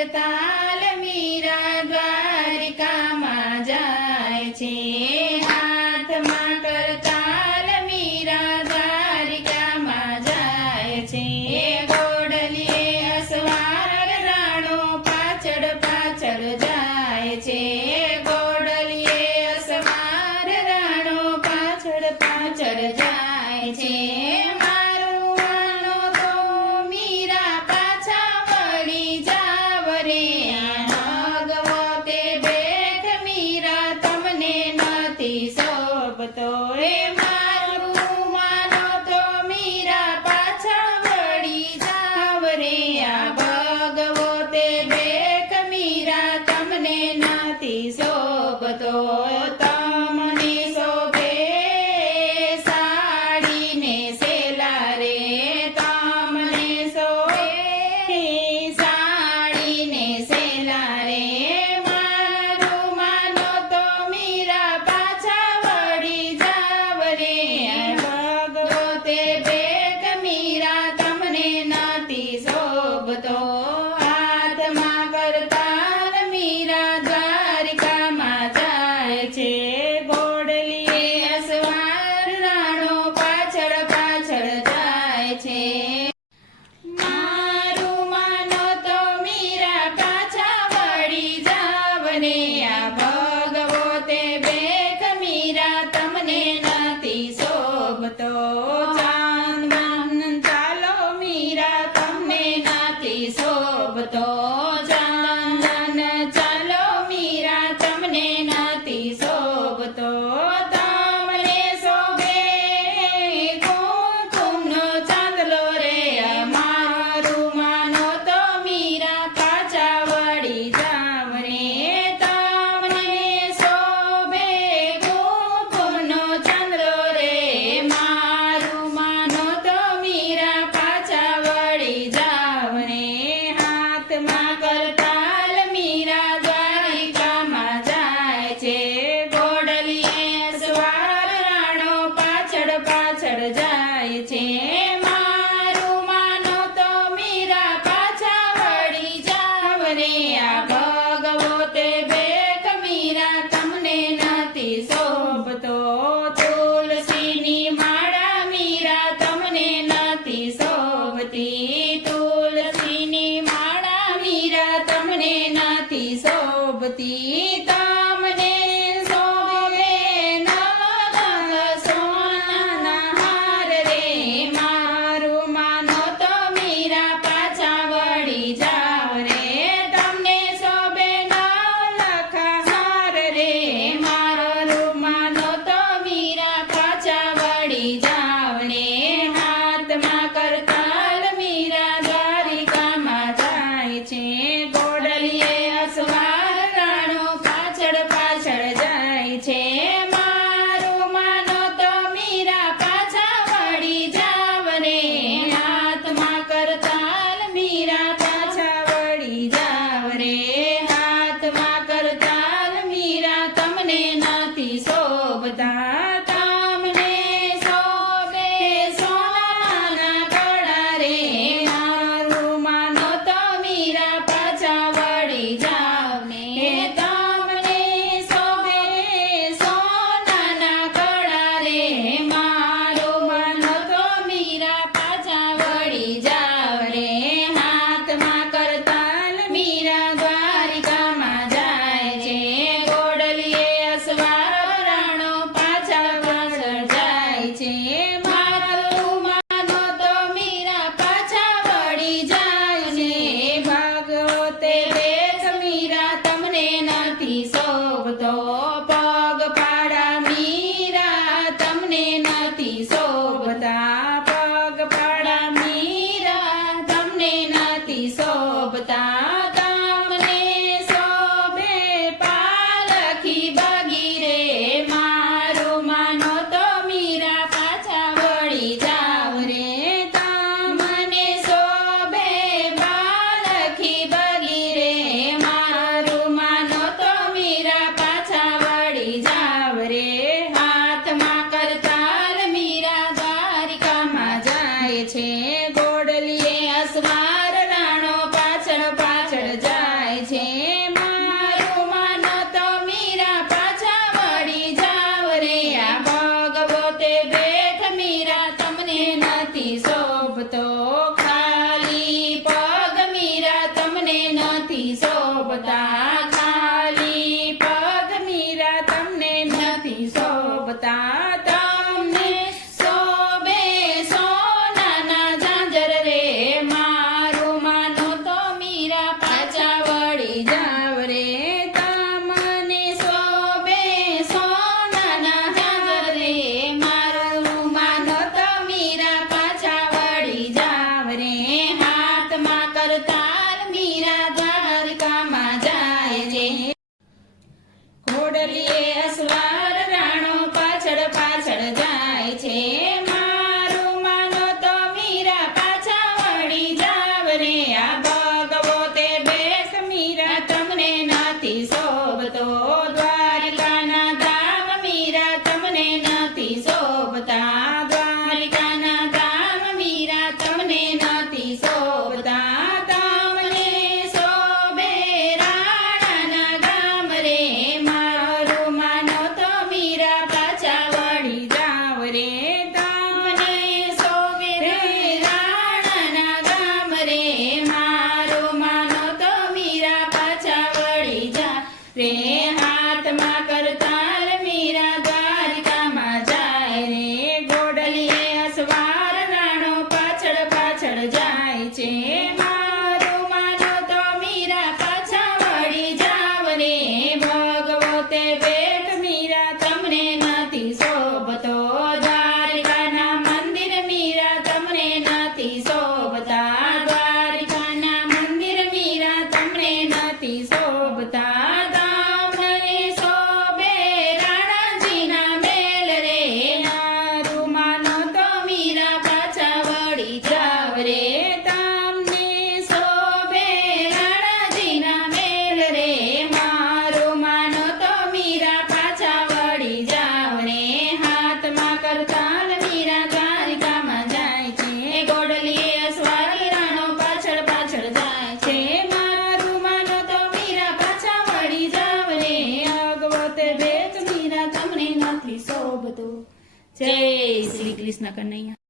કરતાલ મીરા દ્વારિકામાં જાય છે હાથમાં કરતાલ મીરા દ્વારિકામાં જાય છે ઘોડલીએ અસવાર રાણો પાછળ પાછળ જાય છે ઘોડલીએ અસવાર રાણો પાછળ પાછળ જાય છે તો રે મારું માનો તો મીરા પાછા વળી જાવ રે આ ભગવો તે દેખ મીરા તમને નથી શોભતો તમને શોભે સાડીને સેલા રે તમને શોભે સાડીને સેલા રે મારું માનો તો મીરા પાછા હાથમાં કરતાલ મીરા દ્વારિકામાં જાય છે ઘોડલીએ અસવાર રાણો પાછળ પાછળ જાય છે મારું માનો તો મીરા પાછા વળી જાવ રે આ ભગવો તે બેખ મીરા તમને નથી શોભતો શોભતો ચંદન ચાલો મીરા તમને નથી શોભતો તમને શોભે કુમકુમનો ચાંદલો રે મારું માનો તો મીરા પાછા વળી જાવ રે તમને શોભે કુમકુમનો ચાંદલો રે મારું માનો તો મીરા પાછા વળી જાવ રે હાથમાં કરતાલ મીરા દ્વારિકામાં જાય ગોડલીએ અસવાર રાણો પાછળ પાછળ જાય છે મારું માનો તો મીરા પાછા વળી જાવ રે આ ભગવો તે બેસ મીરા તમને નથી શોભતો દ્વારિકાના ધામ મીરા તમને નથી શોભતા દ્વારિકાના ધામ મીરા તમને નથી શોભતા તમને શોભે રાણાના ગામ રે મારું માનો તો મીરા પાછા વળી જાવ રે તમને શોભે રે રાણાના ગામ રે મારું માનો તો મીરા પાછા વળી જા રે હાથમાં કરતાલ મીરા દ્વારિકામાં જાય રે ગોડલીએ અસવાર રાણો પાછળ પાછળ જાય છે મારું માનો તો મીરા પાછા વળી જાવ રે ભગવો તે વેઠ મીરા તમને નથી શોભતો દ્વારિકાના મંદિર મીરા તમને નથી શોભતા દ્વારિકાના મંદિર મીરા તમને નથી શોભતા તમને શોભે રાણાજીના મેલ રે મારું માનો તો મીરા પાછા વળી જાવ રે તમને શોભે રાણાજીના મેલ રે મારું માનો તો મીરા પાછા વળી જાવ રે હાથમાં કરતાલ મીરા દ્વારિકામાં જાય છે ગોડલીએ અસવારી રાણો પાછળ પાછળ જાય છે મારું માનો તો મીરા પાછા વળી જાવ રે અગવો તે બેટ મીરા તમને નથી શોભતો જય શ્રી કૃષ્ણ કનૈયા